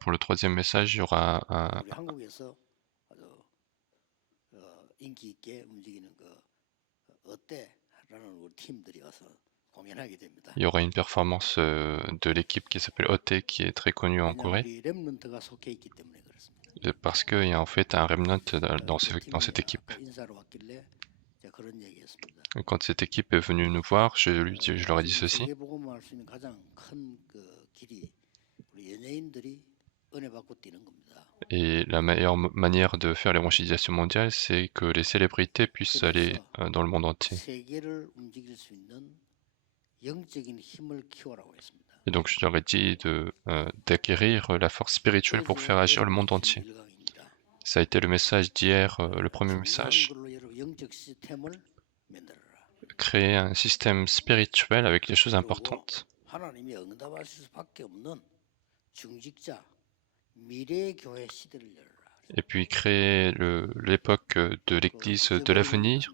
Pour le troisième message, il y aura une performance de l'équipe qui s'appelle OT, qui est très connue en Corée, parce qu'il y a en fait un remnant dans cette équipe. Et quand cette équipe est venue nous voir, je leur ai dit ceci. Et la meilleure manière de faire l'évangélisation mondiale, c'est que les célébrités puissent aller dans le monde entier. Et donc je leur ai dit d'acquérir la force spirituelle pour faire agir le monde entier. Ça a été le message d'hier, le premier message. Créer un système spirituel avec les choses importantes. Et puis créer l'époque de l'Église de l'avenir.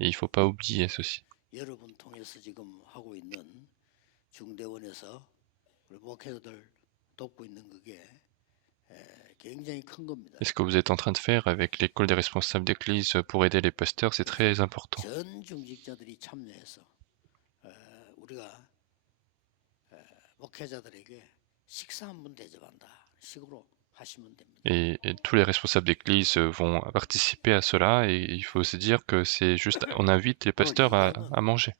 Et il ne faut pas oublier ceci. Et ce que vous êtes en train de faire avec l'école des responsables d'église pour aider les pasteurs, c'est très important. Et tous les responsables d'église vont participer à cela, et il faut se dire que c'est juste, on invite les pasteurs à manger.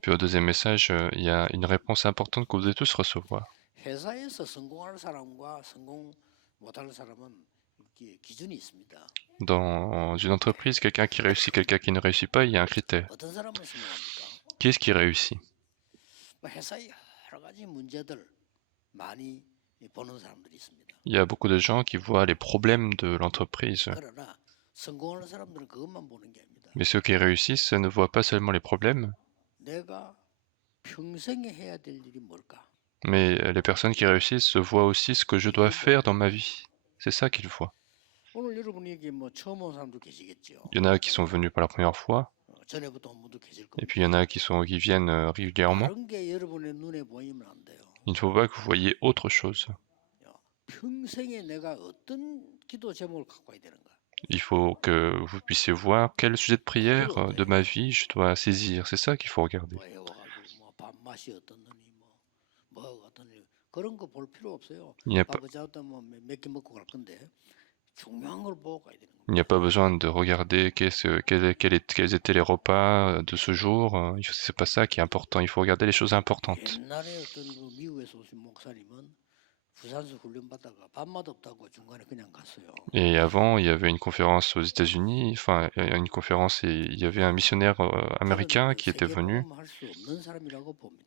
Puis au deuxième message, il y a une réponse importante que vous devez tous recevoir. Dans une entreprise, quelqu'un qui réussit, quelqu'un qui ne réussit pas, il y a un critère. Qui est-ce qui réussit? Il y a beaucoup de gens qui voient les problèmes de l'entreprise. Mais ceux qui réussissent ne voient pas seulement les problèmes, mais les personnes qui réussissent voient aussi ce que je dois faire dans ma vie. C'est ça qu'ils voient. Il y en a qui sont venus pour la première fois, et puis il y en a qui viennent régulièrement. Il ne faut pas que vous voyiez autre chose. Il faut que vous puissiez voir quel sujet de prière de ma vie je dois saisir. C'est ça qu'il faut regarder. Il n'y a pas besoin de regarder quels étaient les repas de ce jour. C'est pas ça qui est important. Il faut regarder les choses importantes. Et avant, il y avait une conférence aux États-Unis, enfin, une conférence, et il y avait un missionnaire américain qui était venu.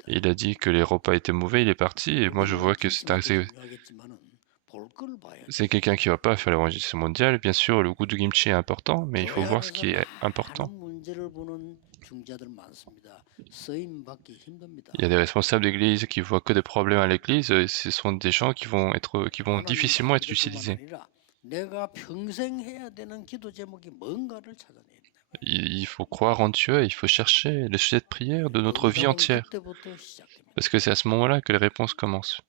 Et il a dit que les repas étaient mauvais, il est parti, et moi je vois que c'est quelqu'un qui va pas faire l'évangélisation mondiale. Bien sûr, le goût du kimchi est important, mais il faut voir ce qui est important. Il y a des responsables d'église qui voient que des problèmes à l'église, et ce sont des gens qui vont difficilement être utilisés. Il faut croire en Dieu, et il faut chercher le sujet de prière de notre vie entière. Parce que c'est à ce moment-là que les réponses commencent.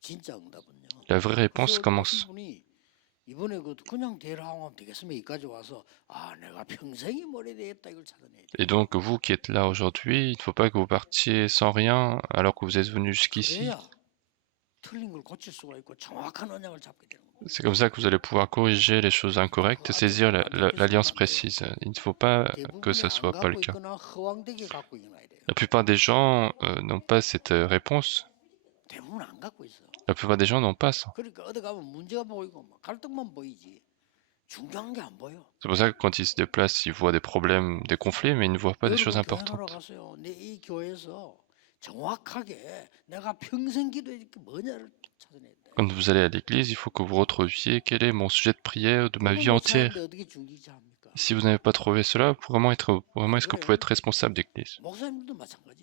La vraie réponse commence. Et donc, vous qui êtes là aujourd'hui, il ne faut pas que vous partiez sans rien alors que vous êtes venu jusqu'ici. C'est comme ça que vous allez pouvoir corriger les choses incorrectes et saisir l'alliance précise. Il ne faut pas que ça soit pas le cas. La plupart des gens n'ont pas cette réponse. La plupart des gens n'ont pas ça. C'est pour ça que quand ils se déplacent, ils voient des problèmes, des conflits, mais ils ne voient pas des choses importantes. Quand vous allez à l'église, il faut que vous retrouviez quel est mon sujet de prière de ma vie entière. Si vous n'avez pas trouvé cela, vraiment est-ce que vous pouvez être responsable d'église?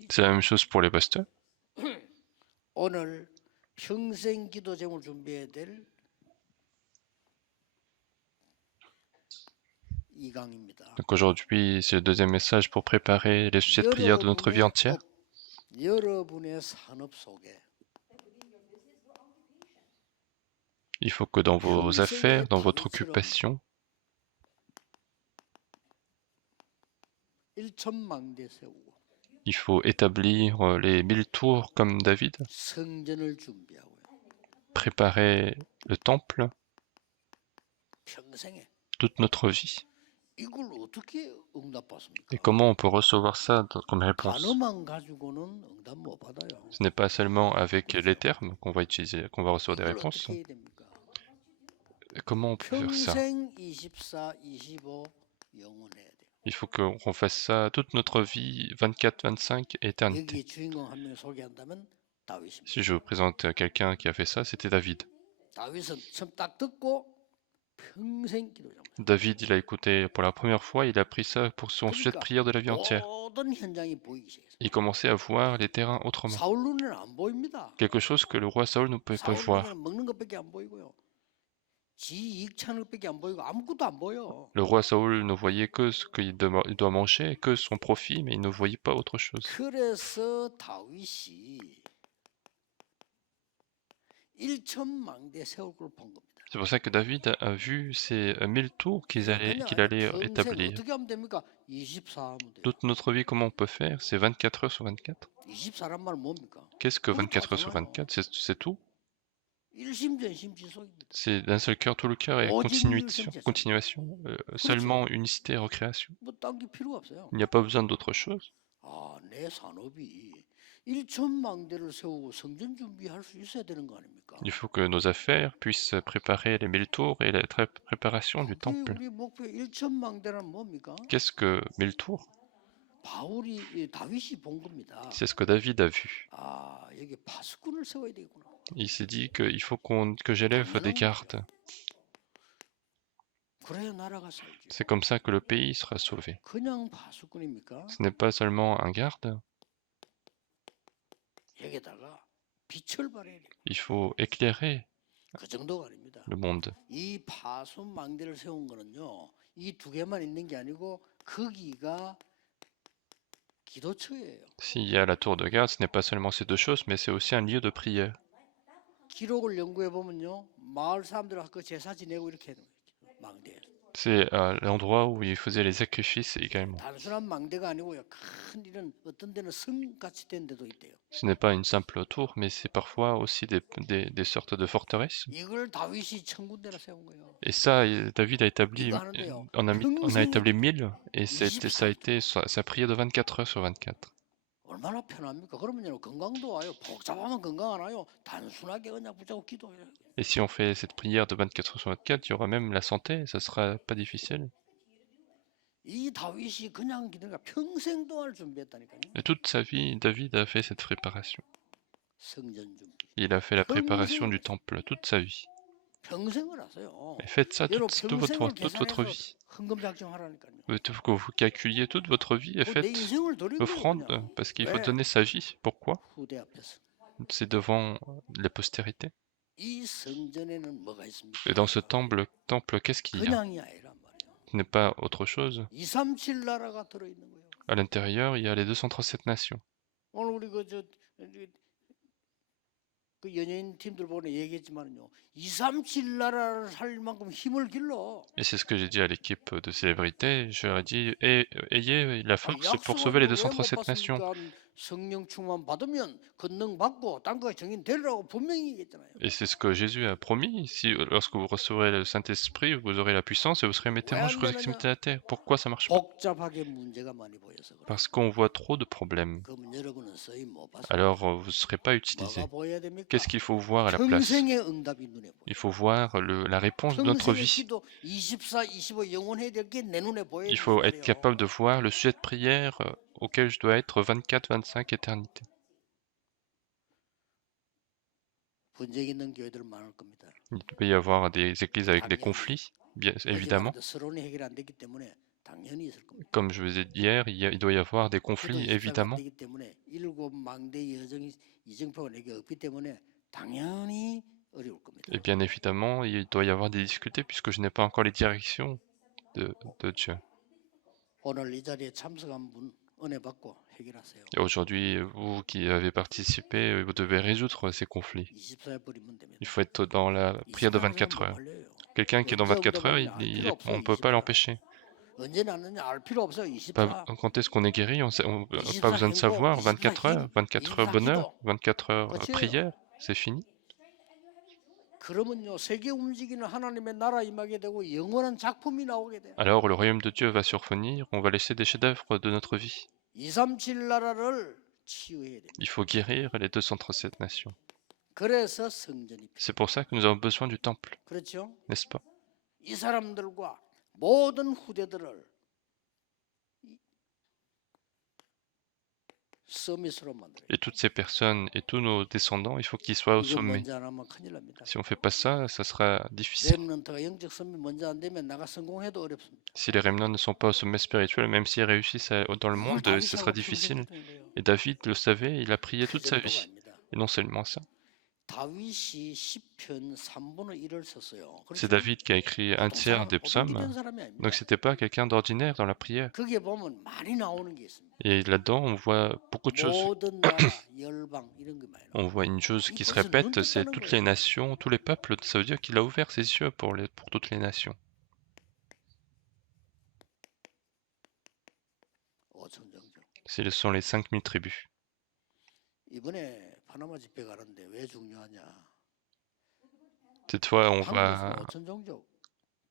C'est la même chose pour les pasteurs. Donc aujourd'hui, c'est le deuxième message pour préparer les sujets de prière de notre vie entière. Il faut que dans vos affaires, dans votre occupation, il faut établir les 1000 tours comme David, préparer le temple toute notre vie. Et comment on peut recevoir ça comme réponse? Ce n'est pas seulement avec les termes qu'on va utiliser, qu'on va recevoir des réponses. Comment on peut faire ça? Il faut qu'on fasse ça toute notre vie, 24, 25, éternité. Si je vous présente quelqu'un qui a fait ça, c'était David. David, il a écouté pour la première fois, il a pris ça pour son sujet de prière de la vie entière. Il commençait à voir les terrains autrement. Quelque chose que le roi Saül ne pouvait pas voir. Le roi Saül ne voyait que ce qu'il doit manger, que son profit, mais il ne voyait pas autre chose. C'est pour ça que David a vu ces 1000 tours qu'il allait établir. Toute notre vie, comment on peut faire? C'est 24 heures sur 24. Qu'est-ce que 24 heures sur 24? C'est tout? C'est d'un seul cœur, tout le cœur et continuation, seulement unicité et recréation. Il n'y a pas besoin d'autre chose. Il faut que nos affaires puissent préparer les 1000 tours et la préparation du temple. Qu'est-ce que 1000 tours? C'est ce que David a vu. Il s'est dit qu'il faut que j'élève des gardes. C'est comme ça que le pays sera sauvé. Ce n'est pas seulement un garde. Il faut éclairer le monde. S'il y a la tour de garde, ce n'est pas seulement ces deux choses, mais c'est aussi un lieu de prière. C'est l'endroit où ils faisaient les sacrifices également. Ce n'est pas une simple tour, mais c'est parfois aussi des sortes de forteresses. Et ça, David a établi, on a établi 1000, et ça a été sa prière de 24 heures sur 24. Et si on fait cette prière de 24 heures sur 24, il y aura même la santé, ça sera pas difficile. Et toute sa vie, David a fait cette préparation. Il a fait la préparation du temple toute sa vie. Et faites ça toute votre vie. Il faut que vous calculiez toute votre vie et faites offrande, parce qu'il faut donner sa vie. Pourquoi? C'est devant la postérité. Et dans ce temple, qu'est-ce qu'il y a? Ce n'est pas autre chose. À l'intérieur, il y a les 237 nations. Et c'est ce que j'ai dit à l'équipe de célébrité. Je leur ai dit, ayez la force pour sauver les 237 nations. Et c'est ce que Jésus a promis. Lorsque vous recevrez le Saint-Esprit, vous aurez la puissance et vous serez mes témoins jusqu'aux extrémités de la terre. Pourquoi ça marche pas? Parce qu'on voit trop de problèmes. Alors vous ne serez pas utilisé. Qu'est-ce qu'il faut voir à la place? Il faut voir la réponse de notre vie. Il faut être capable de voir le sujet de prière auquel je dois être 24, 25 éternités. Il peut y avoir des églises avec des conflits, bien évidemment. Comme je vous ai dit hier, il doit y avoir des conflits, évidemment. Et bien évidemment, il doit y avoir des difficultés puisque je n'ai pas encore les directions. de Dieu. 오늘 이 자리에 참석한 분 은혜 받고 해결하세요. Et aujourd'hui, vous qui avez participé, vous devez résoudre ces conflits. 24불이면 됩니다. Il faut être dans la prière de 24 heures. Quelqu'un qui est dans 24 heures, on ne peut pas l'empêcher. 언제 났느냐 알 필요 없어요. 24. Quand est-ce qu'on est guéri, pas besoin de savoir. 24 heures, 24 heures bonheur, 24 heures prière, c'est fini. 그러면요 세계 움직이는 하나님의 나라 임하게 되고 영원한 작품이 나오게 돼요. Alors le royaume de Dieu va survenir, on va laisser des chefs-d'œuvre de notre vie. 237 나라를 치유해야 됩니다. Il faut guérir les 237 nations. 그래서 성전이 필요해요. C'est pour ça que nous avons besoin du temple, 그렇죠? n'est-ce pas? 이 사람들과 모든 후대들을 서밋으로 만들어요. Et toutes ces personnes et tous nos descendants, il faut qu'ils soient au 이거 sommet. 먼저 안 하면 큰일 납니다. Si on fait pas ça, ça sera difficile. 렘넌트가 영적 서밋 먼저 안 되면 나가 성공해도 어렵습니다. Si les remnants ne sont pas au sommet spirituel, même s'ils réussissent dans le monde, ce sera difficile. Et David le savait, il a prié toute sa vie. Et non seulement ça. 다윗이 시편 3분의 1을 썼어요. C'est David qui a écrit un tiers des psaumes. Donc c'était pas quelqu'un d'ordinaire dans la prière. 거기에 보면 많이 나오는 게 있습니다. Et là-dedans, on voit beaucoup de choses. 모든 나라, 열방 이런 게 많이 On 나와요. voit une chose qui se répète, c'est toutes les nations, tous les peuples. Ça veut dire qu'il a ouvert ses yeux pour toutes les nations. 5천 정도. Ce sont les 5000 tribus. 이번에 파나마 집회 가는데 왜 중요하냐? Cette fois, 한국에서 5천 정도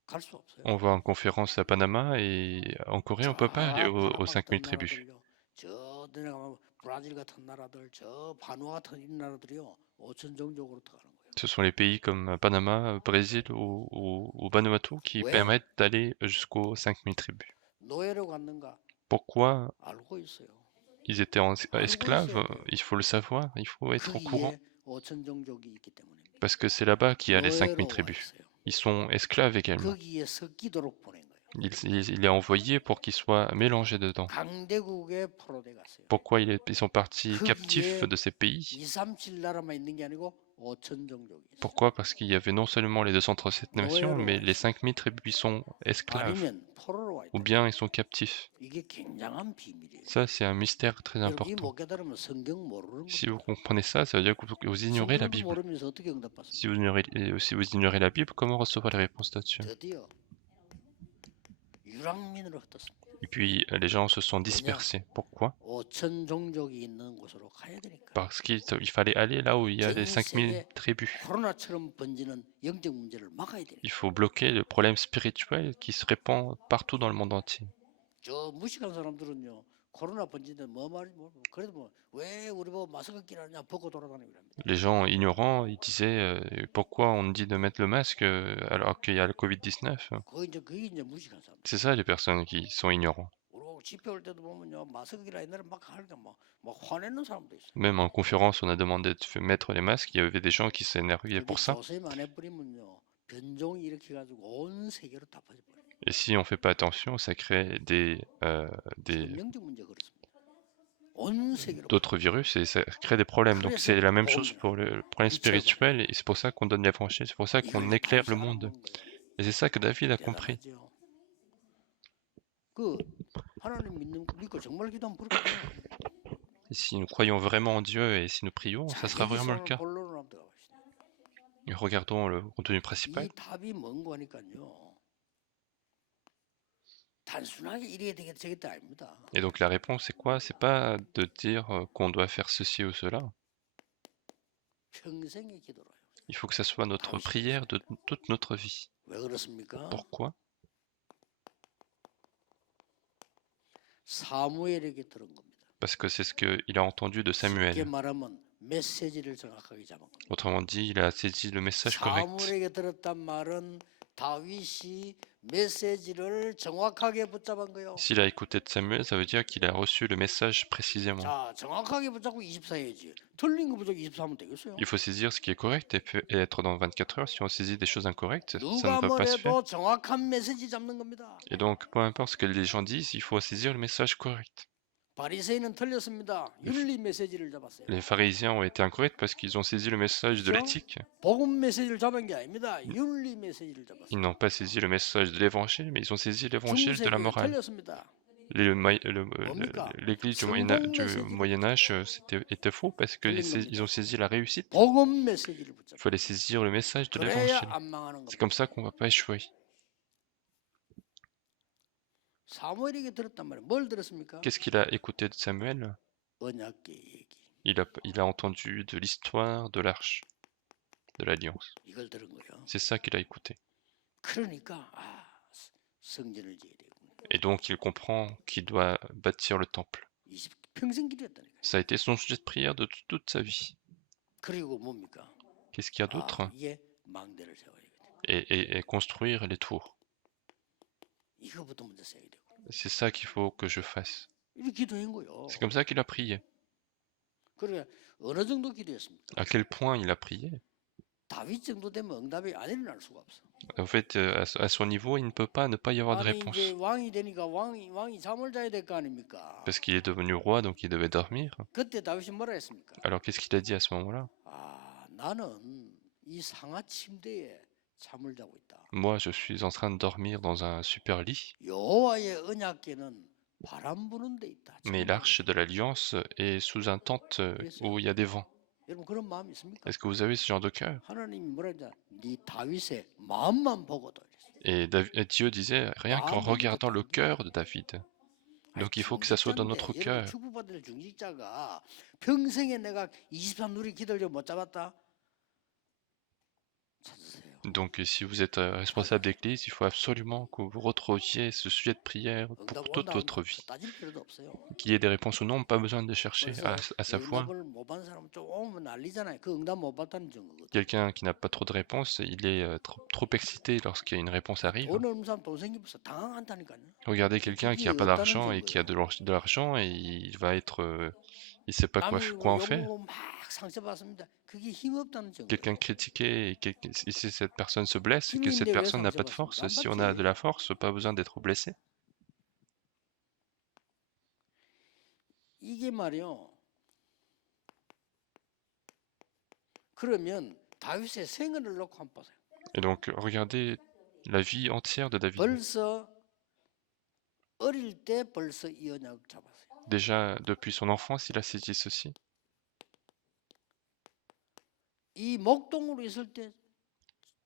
갈 수 없어요. on va en conférence à Panama et en Corée, on peut pas aller aux 5000 tribus. 저 내려가면 브라질 같은 나라들, 저 바누아 같은 이 나라들이요 5천 정도로 들어가는 거예요. Ce sont les pays comme Panama, Brésil ou Vanuatu qui permettent d'aller jusqu'aux 5000 tribus. 노예로 갔는가? Pourquoi 알고 있어요. ils étaient esclaves? Il faut le savoir, il faut être au courant. 5천 종족이 있기 때문입니다. Parce que c'est là-bas qu'il y a les 5000 tribus. Ils sont esclaves également. 거기에 섞이도록 보낸 거예요. Il est envoyé pour qu'ils soient mélangés dedans. 강대국에 포로돼 갔어요. Pourquoi ils sont partis captifs de ces pays? 237 나라만 있는 게 아니고 5천 종족이 있어요. Pourquoi? Parce qu'il y avait non seulement les 237 nations, mais les 5000 tribus sont esclaves. 아니면 포로로 와 Ou 있다. bien ils sont captifs. 이게 굉장한 비밀이에요. Ça, c'est un mystère très 여러분 이 important. 못 깨달으면 성경 모르는 Si vous 겁니다. comprenez ça, ça veut dire que vous ignorez la 성경도 Bible. 모르면서 어떻게 응답받습니까? Si vous ignorez la Bible, comment recevoir les réponses de Dieu? 드디어 유랑민으로 흩었습니다. Et puis, les gens se sont dispersés. Pourquoi? 5천 종족이 있는 곳으로 가야 되니까. Parce qu'il fallait aller là où il y a les 5000 tribus. 코로나처럼 번지는 영적 문제를 막아야 되니까. Il faut bloquer le problème spirituel qui se répand partout dans le monde entier. 저 무식한 사람들은요. 코로나 번지는데 뭐 말이 뭐 그래도 뭐 왜 우리 보고 마스크 끼라냐 벗고 돌아다니고 그럽니다. Les gens ignorants, ils disaient pourquoi on dit de mettre le masque alors qu'il y a le Covid-19? 그게 이제 무식한 사람. C'est ça les personnes qui sont ignorants. 우리 집회 올 때도 보면요 마스크 끼라 옛날에 막 하니까 막 화내는 사람도 있어. Même en conférence, on a demandé de mettre les masques. Il y avait des gens qui s'énervaient pour ça. 조심 안 해버리면요 변종이 이렇게 가지고 온 세계로 다 퍼져버려. Et si on fait pas attention, ça crée 영적 문제 그렇습니다. 온 세계로. d'autres virus et ça crée des problèmes. Donc c'est la même chose pour le problème spirituel et c'est pour ça qu'on donne l'évangile, c'est pour ça qu'on éclaire le monde. Et c'est ça que David a compris. 그 하나님 믿고 정말 기도하면 그렇게 돼요. Et si nous croyons vraiment en Dieu et si nous prions, ça sera vraiment le cas. 본론으로 한번 들어갑시다. Et regardons le contenu principal. 이 답이 뭔 거니까요. 단순하게 이래야 되겠다 아닙니다. Et donc la réponse c'est quoi? C'est pas de dire qu'on doit faire ceci ou cela. 평생의 기도로. Il faut que ça soit notre prière de toute notre vie. 왜 그렇습니까? Pourquoi? 사무엘에게 들은 겁니다. Parce que c'est ce qu'il a entendu de Samuel. 쉽게 말하면 메시지를 정확하게 잡은 겁니다. Autrement dit, il a saisi le message correct. 사무엘에게 들었단 말은 다윗이 메시지를 정확하게 붙잡은 거예요. S'il a écouté de Samuel, ça veut dire qu'il a reçu le message précisément. 자, 정확하게 붙잡고 24 해야지. 틀린 거 붙잡고 24하면 되겠어요? Il faut saisir ce qui est correct et être dans 24 heures. Si on saisit des choses incorrectes, ça 누가 ne peut pas se faire. 뭐래도 정확한 메시지 잡는 겁니다. Et donc, peu importe ce que les gens disent, il faut saisir le message correct. 바리새인은 틀렸습니다. Les, 윤리 메시지를 잡았어요. les pharisiens ont été incorrects parce qu'ils ont saisi le message de 그렇죠? l'éthique. 복음 메시지를 잡은 게 아닙니다. 윤리 메시지를 Ils 잡았어요. n'ont pas saisi le message de l'évangile, mais ils ont saisi l'évangile de la 중세교회 morale. 틀렸습니다. L'église du Moyen Âge était faux parce qu'ils ont saisi la réussite. 복음 메시지를 Il 붙잡고 fallait saisir le message de 그래야 l'évangile. 안 망하는 C'est 겁니다. comme ça qu'on va pas échouer. 사무엘에게 들었단 말이에요. 뭘 들었습니까? Qu'est-ce qu'il a écouté de Samuel? 언약궤 얘기. Il a entendu de l'histoire de l'arche, de l'alliance. 이걸 들은 거예요. C'est ça qu'il a écouté. 그러니까 성전을 지어야 되고. Et donc il comprend qu'il doit bâtir le temple. 평생 기도했다니까. Ça a été son sujet de prière de toute sa vie. 그리고 뭡니까? Qu'est-ce qu'il y a d'autre? 이게 망대를 세워야 돼. Et construire les tours. 이거부터 먼저 세워야 되고. C'est ça qu'il faut que je fasse. 이렇게 기도한 거예요. C'est comme ça qu'il a prié. 그러니까 어느 정도 기도했습니까? À quel point il a prié? 다윗 정도 되면 응답이 안 일어날 수가 없어. En fait, à son niveau, il ne peut pas ne pas y avoir de 아니 réponse. 이제 왕이 되니까 왕이 잠을 자야 될 거 아닙니까? Parce qu'il est devenu roi, donc il devait dormir. 그때 다윗이 뭐라 했습니까? Alors qu'est-ce qu'il a dit à ce moment-là? 나는 이 상하 침대에 잠을 자고 있다. Moi, je suis en train de dormir dans un super lit, 여호와의 언약궤는 바람 부는 데 있다. mais l'arche de l'Alliance est sous un tente où il y a des vents. 여러분 그런 마음이 있습니까? Est-ce que vous avez ce genre de cœur? 하나님이 뭐라 했냐? 네 다윗의 마음만 보고도. Et Dieu disait, rien qu'en regardant le cœur de David. Donc il faut que ça soit dans notre cœur. 축복받을 중직자가 평생에 내가 23누리 기도를 좀 못 잡았다. 찾으세요. Donc si vous êtes responsable d'église, il faut absolument que vous retrouviez ce sujet de prière pour toute votre vie. 따질 필요도 없어요. Qu'il y ait des réponses ou non, pas besoin de chercher à savoir. 응답을 못 받은 사람 좀 오면 난리잖아요. 그 응답 못 받다는 증거거든. Quelqu'un qui n'a pas trop de réponses, il est trop excité lorsqu'il y a une réponse arrive. 돈 없는 사람 돈 생기면서 당황한다니까요. Regardez quelqu'un qui n'a pas d'argent et qui a de l'argent et il va être... il sait pas quoi en faire. 막 상처받습니다. 그게 힘없다는 증거. Quelqu'un critiqué et si cette personne se blesse et que cette personne n'a pas de force, si on a de la force, pas besoin d'être blessé. 이게 말이요. 그러면 다윗의 생애를 놓고 한번 보세요. Et donc regardez la vie entière de David. 벌써 어릴 때 벌써 이 언약을 잡았어요. Déjà depuis son enfance, il a saisi ceci. 이 목동으로 있을 때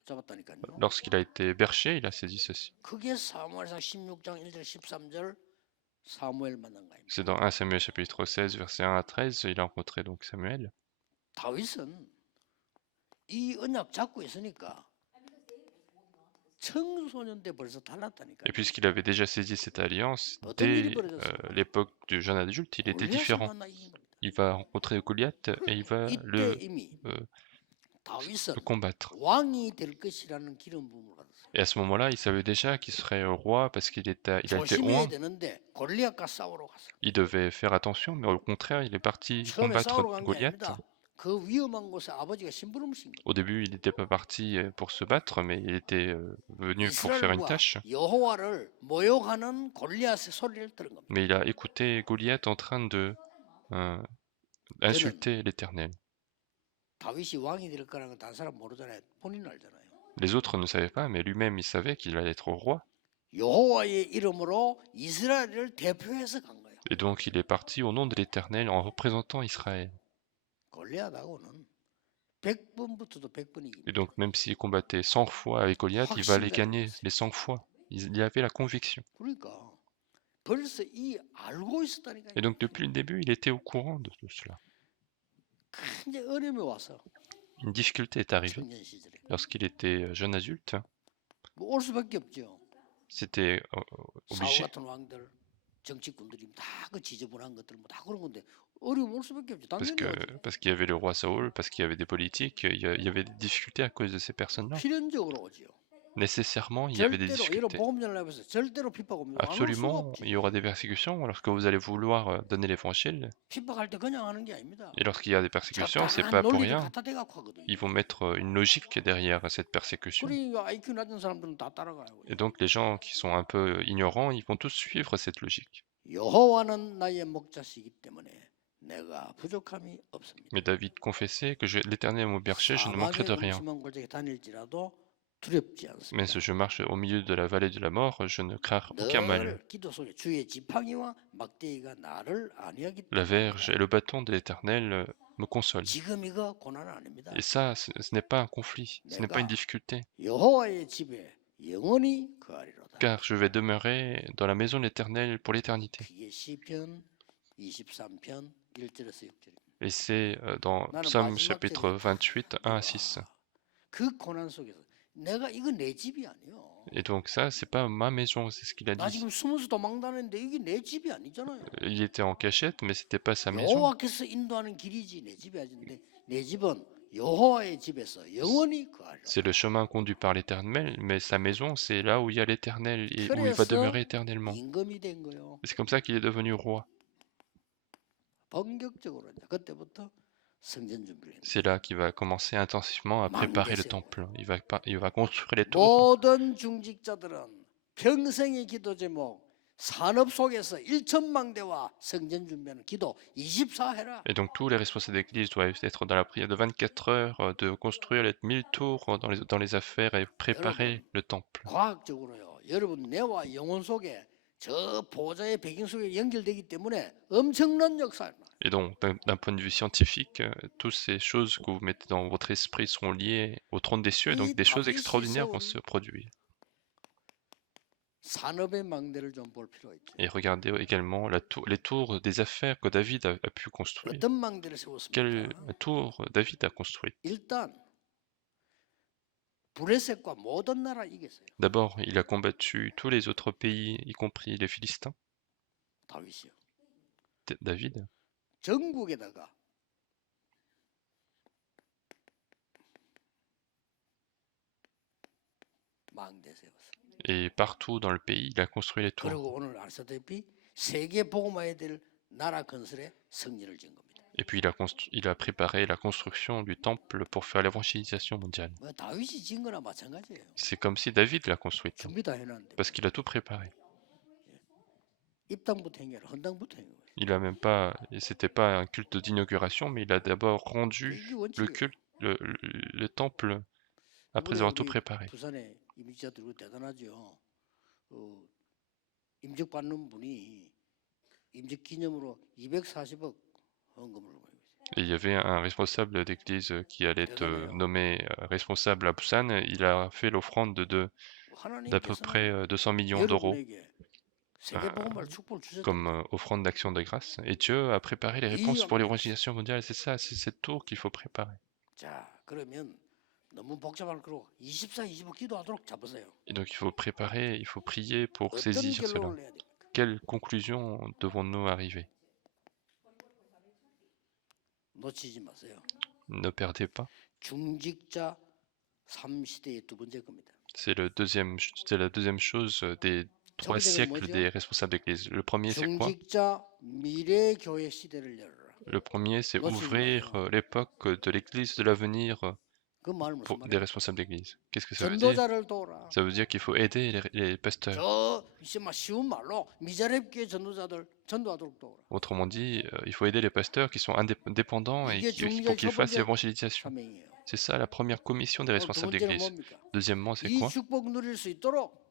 잡았다니까요. Lorsqu'il a été berger, il a saisi ceci. 그게 사무엘상 16장 1절 13절 사무엘 만난 거예요. C'est dans 1 Samuel chapitre 16 verset 1 à 13, il a rencontré donc Samuel. 다윗은 이 언약 잡고 있으니까 청소년 때 벌써 달랐다니까요. Et puisqu'il avait déjà saisi cette alliance, dès l'époque du jeune adulte, il était différent. Il va rencontrer Goliath et il va le combattre. Et à ce moment-là, il savait déjà qu'il serait roi parce qu'il a été oint. Il devait faire attention, mais au contraire, il est parti combattre Goliath. Au début, il n'était pas parti pour se battre, mais il était venu pour faire une tâche. Mais il a écouté Goliath en train de insulter l'Éternel. Les autres ne savaient pas, mais lui-même, il savait qu'il allait être roi. Et donc, il est parti au nom de l'Éternel en représentant Israël. Et donc, même s'il combattait 100 fois avec Goliath, il va les gagner les 100 fois. Il y avait la conviction. Et donc, depuis le début, il était au courant de tout cela. Une difficulté est arrivée lorsqu'il était jeune adulte. C'était obligé. Parce qu'il y avait le roi Saül, parce qu'il y avait des politiques, il y avait des difficultés à cause de ces personnes-là. Nécessairement, il y avait des difficultés. Absolument, il y aura des persécutions lorsque vous allez vouloir donner l'évangile. Et lorsqu'il y a des persécutions, c'est pas pour rien. Ils vont mettre une logique derrière cette persécution. Et donc les gens qui sont un peu ignorants, ils vont tous suivre cette logique. 여호와는 나의 목자시기 때문에 내가 부족함이 없습니다. Mais David confessait que l'Éternel est mon berger, je ne manquerai 사막의 de rien. 음침한 골짜기 다닐지라도 두렵지 Mais si 않습니다. je marche au milieu de la vallée de la mort, je ne crains aucun mal. 늘 기도 속에 주의 지팡이와 막대기가 나를 안위하기 La 때문에 verge et le bâton de l'Éternel me consolent. 지금 이거 고난은 아닙니다. Et ça, ce n'est pas un conflit, ce n'est pas une difficulté, 여호와의 집에 영원히 거하리로다. car je vais demeurer dans la maison de l'Éternel pour l'éternité. 그게 시편 23편 1절에서 6절입니다. Et c'est dans 나는 Psaume 마지막 chapitre 때에 28, 1 à 6. 그 고난 속에서 내가 이거 내 집이 아니요. Et donc ça, c'est pas ma maison, c'est ce qu'il a 나 dit. 지금 숨어서 도망다니는데 이게 내 집이 아니잖아요. Il était en cachette, mais c'était pas sa maison. 여호와께서 인도하는 길이지 내 집이 아닌데 내 집은 여호와의 집에서 영원히 거하리로다. C'est le chemin conduit par l'Éternel, mais sa maison, c'est là où il y a l'Éternel et où il va 그래서 demeurer éternellement. 임금이 된 거요. C'est comme ça qu'il est devenu roi. 본격적으로 이제 그때부터 성전 준비를 했는데 C'est là qu'il va commencer intensivement à préparer le temple. Il va construire les tours. 모든 중직자들은 평생의 기도 제목 산업 속에서 1천망대와 성전 준비하는 기도 24해라. Et donc tous les responsables d'église doivent être dans la prière de 24 heures, de construire les 1000 tours dans les affaires et préparer le temple. 과학적으로요. 여러분 뇌와 영혼 속에 저 보좌의 배경 속에 연결되기 때문에 엄청난 역사입니다. Et donc d'un point de vue scientifique, toutes ces choses que vous mettez dans votre esprit seront liées au trône des cieux, donc des choses extraordinaires vont se produire. 산업의 망대를 좀 볼 필요가 있죠. Et regardez également les tours des affaires que David a pu construire. 어떤 망대를 세웠습니까? Quelle tour David a construite? 일단 브레셋과 모든 나라 이겼어요. D'abord, il a combattu tous les autres pays, y compris les Philistins. 다윗이요. David. 전국에다가 망대 세웠어요. Et partout dans le pays, il a construit les tours. 그리고 오늘 아시다시피 세계 복음화에 될 나라 건설에 승리를 진 겁니다. Et puis il a préparé la construction du temple pour faire l'évangélisation mondiale. 뭐 다윗이 진 거나 마찬가지예요. C'est comme si David l'a construite, 준비 다 해놨는데 parce qu'il a tout préparé. 입당부터 한 게 아니라 헌당부터 한 거예요. Il a même pas, c'était pas un culte d'inauguration, mais il a d'abord rendu 이게 le 원칙이에요. culte, le temple après 이번에 avoir tout 우리 préparé. 부산에 임직자들 대단하죠. 임직 받는 분이 임직 기념으로 240억 헌금을 하고 있어요. Et il y avait un responsable d'église qui allait être nommé responsable à Busan. Il a fait l'offrande d'à peu près 200 millions d'euros comme offrande d'action de grâce. Et Dieu a préparé les réponses pour l'évangélisation mondiale. C'est ça, c'est cette tour qu'il faut préparer. 자, 그러면 너무 복잡할 거로 24, 25 기도하도록 잡으세요. Et donc il faut préparer, il faut prier pour 어떤 saisir cela. 결론을 내야 됩니까? Quelle conclusion devons-nous arriver? 놓치지 마세요. Ne perdez pas. 중직자 3시대의 두 번째 겁니다. C'est la deuxième chose des 3 siècles des responsables d'église. Le premier, c'est quoi? 중직자 미래 교회 시대를 열어라. Le premier, c'est ouvrir l'époque de l'église de l'avenir 그 말은 무슨 pour des 말이에요? responsables d'église. Qu'est-ce que ça veut dire? 전도자를 도우라. Ça veut dire qu'il faut aider les pasteurs. 저 이제 막 쉬운 말로 미자립교회 전도자들 전도하도록 도우라. Autrement dit, il faut aider les pasteurs qui sont indépendants et pour qu'ils fassent l'évangélisation. 사명이에요. C'est ça la première commission des 두 responsables 번째는 d'église. 뭡니까? Deuxièmement, c'est 이 quoi? 축복 누릴 수 있도록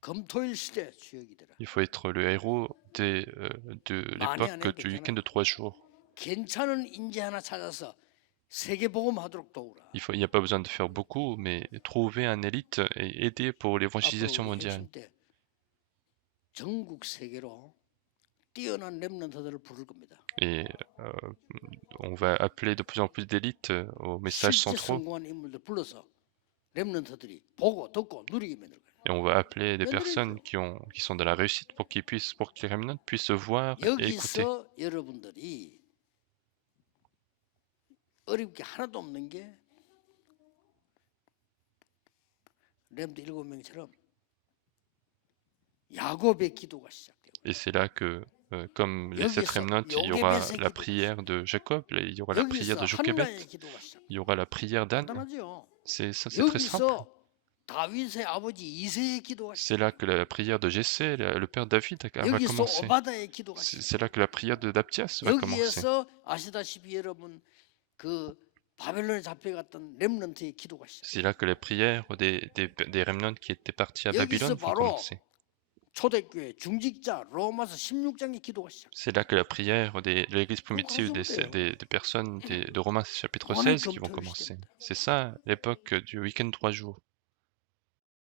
금토일 시대 주역이 되라. Il faut être le héros de l'époque du week-end de 3 jours. 괜찮은 인재 하나 찾아서 세계 복음하도록 도우라. Il n'y a pas besoin de faire beaucoup, mais trouver un élite et aider pour l'évangélisation mondiale. 전국 세계로 뛰어난 렘넌트들을 부를 겁니다. Et on va appeler de plus en plus d'élites aux messages 실제 centraux. 성공한 인물들 불러서 렘넌트들이 보고 듣고 누리게 만들 거예요. Et on va appeler des personnes qui sont dans la réussite pour que les remnants puissent voir et écouter. 여기서 여러분들이 어려울 게 하나도 없는 게 렘드 7명처럼 야곱의 기도가 시작돼요. Et c'est là que, comme les 7 remnants, il y aura la prière de Jacob, il y aura la prière de Jochebed, il y aura la prière d'Anne. 간단하죠. C'est très simple. 다윗의 아버지 이새의 기도가 C'est là que la prière de Jessé, le père David, va 여기서 commencer. 오바다의 기도가 C'est là que la prière de Dabdias va commencer. 여기에서 아시다시피 여러분 그 바벨론에 잡혀갔던 렘넌트의 기도가 시작. C'est là que les prières des remnants qui étaient partis à 여기서 Babylone vont 바로 commencer. 초대교회 중직자 로마서 16장의 기도가 시작. C'est là que la prière de l'église primitive des personnes de Romains chapitre 16 qui vont commencer. C'est ça l'époque du week-end 3 jours.